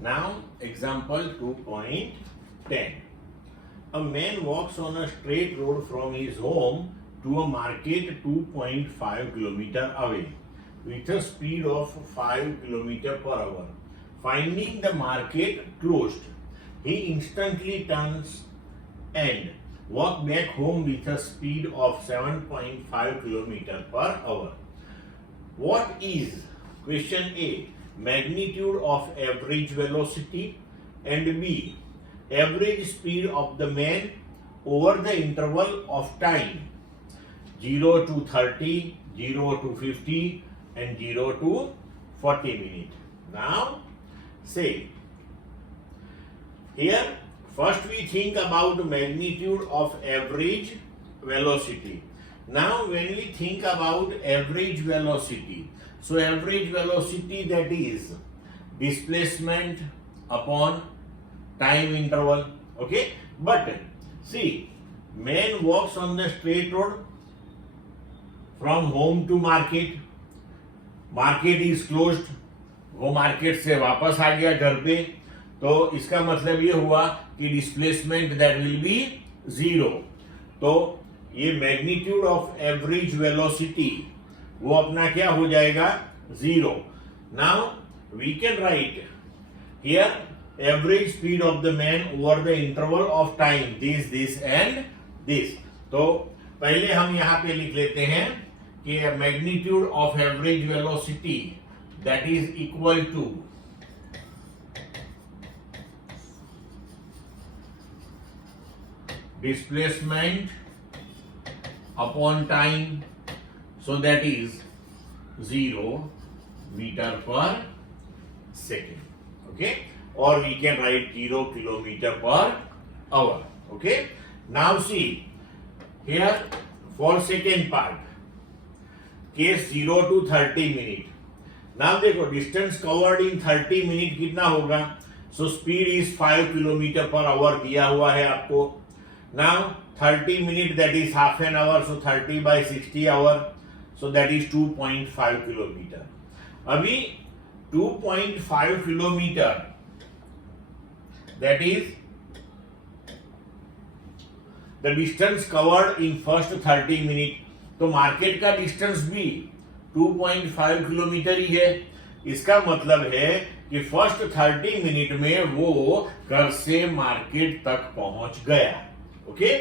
Now, example 2.10. A man walks on a straight road from his home to a market 2.5 km away with a speed of 5 km per hour. Finding the market closed, he instantly turns and walks back home with a speed of 7.5 km per hour. What is, question A, magnitude of average velocity, and B, average speed of the man over the interval of time 0 to 30, 0 to 50 and 0 to 40 minutes. Now say, here first we think about the magnitude of average velocity. Now when we think about average velocity, so average velocity, that is displacement upon time interval, okay? But see, man walks on the straight road from home to market, market is closed, वो market से वापस आ गया घर पे, तो इसका मतलब ये हुआ कि displacement that will be zero. तो ये मैग्नीट्यूड ऑफ एवरेज वेलोसिटी वो अपना क्या हो जाएगा, zero. Now we can write here average speed of the man over the interval of time this and this. तो पहले हम यहाँ पे लिख लेते हैं कि magnitude of average velocity that is equal to displacement upon time, so that is 0 meter per second, okay, or we can write 0 kilometer per hour, okay. Now see here for second part, case 0 to 30 minutes. Now देखो distance covered in 30 minute कितना होगा, so speed is 5 kilometre per hour दिया हुआ है आपको. नाउ 30 minute that is half an hour, so 30 by 60 hour, so that is 2.5 kilometre. अभी 2.5 kilometre that is the distance covered in first 30 minute. तो market का डिस्टेंस भी 2.5 किलोमीटर ही है. इसका मतलब है कि फर्स्ट 30 मिनट में वो घर से मार्केट तक पहुंच गया, ओके.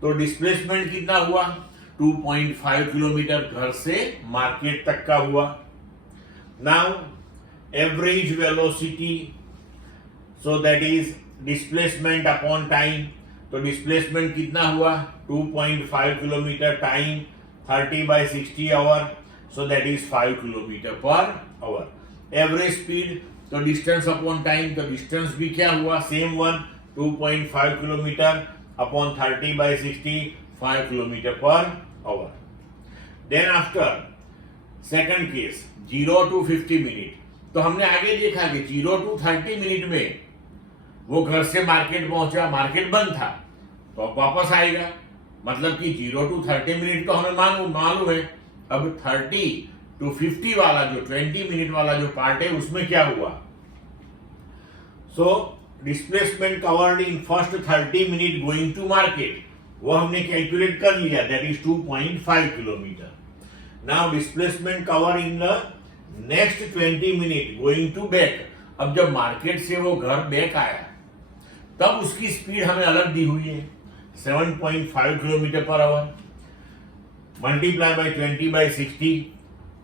तो डिस्प्लेसमेंट कितना हुआ, 2.5 किलोमीटर घर से मार्केट तक का हुआ. Now average velocity, so that is displacement upon time. तो डिस्प्लेसमेंट कितना हुआ, 2.5 kilometre time 30 by 60 hour, so that is 5 kilometer per hour. Average speed, तो distance upon time, तो distance भी क्या हुआ, same one, 2.5 kilometer upon 30 by 60, 5 kilometer per hour. Then after second case 0 to 50 minute, तो हमने आगे देखा कि 0 to 30 मिनट में वो घर से मार्केट पहुंचा, मार्केट बंद था, तो अब वापस आएगा. मतलब कि 0 to 30 मिनट तो हमें मालूम है. अब 30 to 50 वाला जो 20 मिनट वाला जो पार्ट है उसमें क्या हुआ, so displacement covered in first 30 minute going to market वो हमने कैलकुलेट कर लिया, that is 2.5 kilometre. Now displacement cover in the next 20 minute going to back. अब जब मार्केट से वो घर बैक आया तब उसकी स्पीड हमें अलग दी हुई है, 7.5 kilometre per our, multiply by 20 by 60,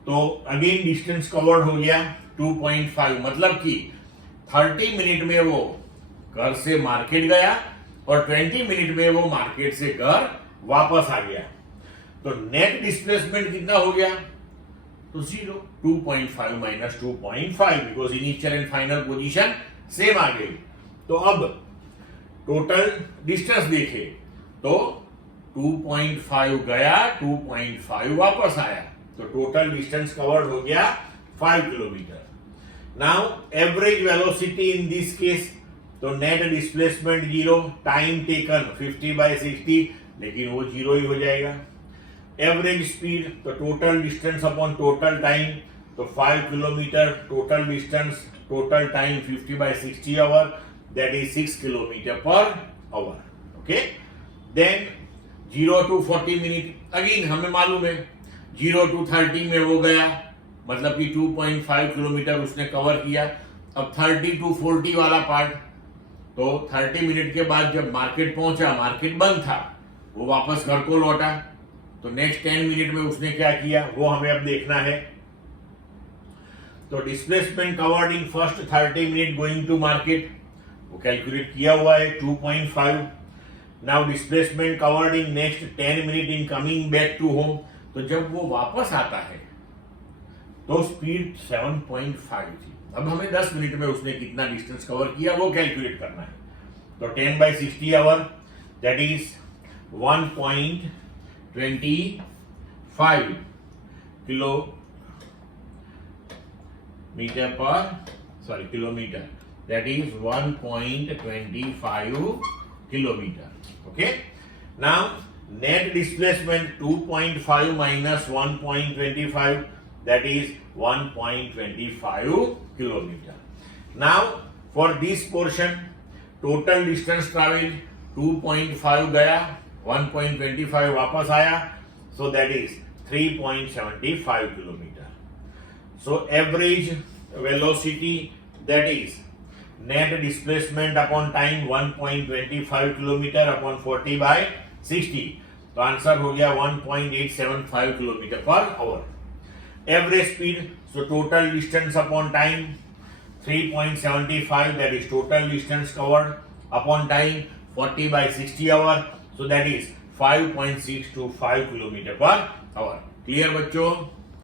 तो अगेन डिस्टेंस कवर्ड हो गया 2.5. मतलब कि 30 मिनट में वो घर से मार्केट गया और 20 मिनट में वो मार्केट से घर वापस आ गया. तो नेट डिस्प्लेसमेंट कितना हो गया, तो 0, 2.5 minus 2.5, because initial and final position same आ गई. तो अब टोटल डिस्टेंस देखे तो 2.5 गया, 2.5 वापस आया, तो टोटल डिस्टेंस कवर्ड हो गया 5 kilometre. Now average velocity in this case, तो net displacement 0, time taken 50 by 60, लेकिन वो 0 ही हो जाएगा. एवरेज स्पीड, तो total distance upon total time, तो 5 kilometre total distance total time 50/60 hour, that is 6 kilometer per hour. Okay, then 0 to 40 minute again हमें मालूम है 0 to 30 में वो गया, मतलब कि 2.5 किलोमीटर उसने कवर किया. अब 30 to 40 वाला पार्ट, तो 30 मिनट के बाद जब मार्केट पहुंचा, मार्केट बंद था, वो वापस घर को लौटा. तो नेक्स्ट 10 मिनट में उसने क्या किया वो हमें अब देखना है. तो displacement covered in first 30 minute going to market, वो कैलकुलेट किया हुआ है 2.5. Now displacement covered in next 10 minute in coming back to home, तो जब वो वापस आता है तो स्पीड 7.5 थी. अब हमें 10 मिनट में उसने कितना डिस्टेंस कवर किया वो कैलकुलेट करना है. तो 10/60 hour, that is 1.25 kilometre, that is 1.25 kilometer. Okay, now net displacement 2.5 minus 1.25, that is 1.25 kilometer. Now for this portion total distance traveled 2.5 गया, 1.25 वापस आया, so that is 3.75 kilometer. So average velocity, that is net displacement upon time 1.25 kilometer upon 40/60. तो answer हो गया 1.875 kilometre per our. Average speed, so total distance upon time 3.75, that is total distance covered upon time 40/60 hour, so that is 5.625 kilometre per our. Clear बच्चों?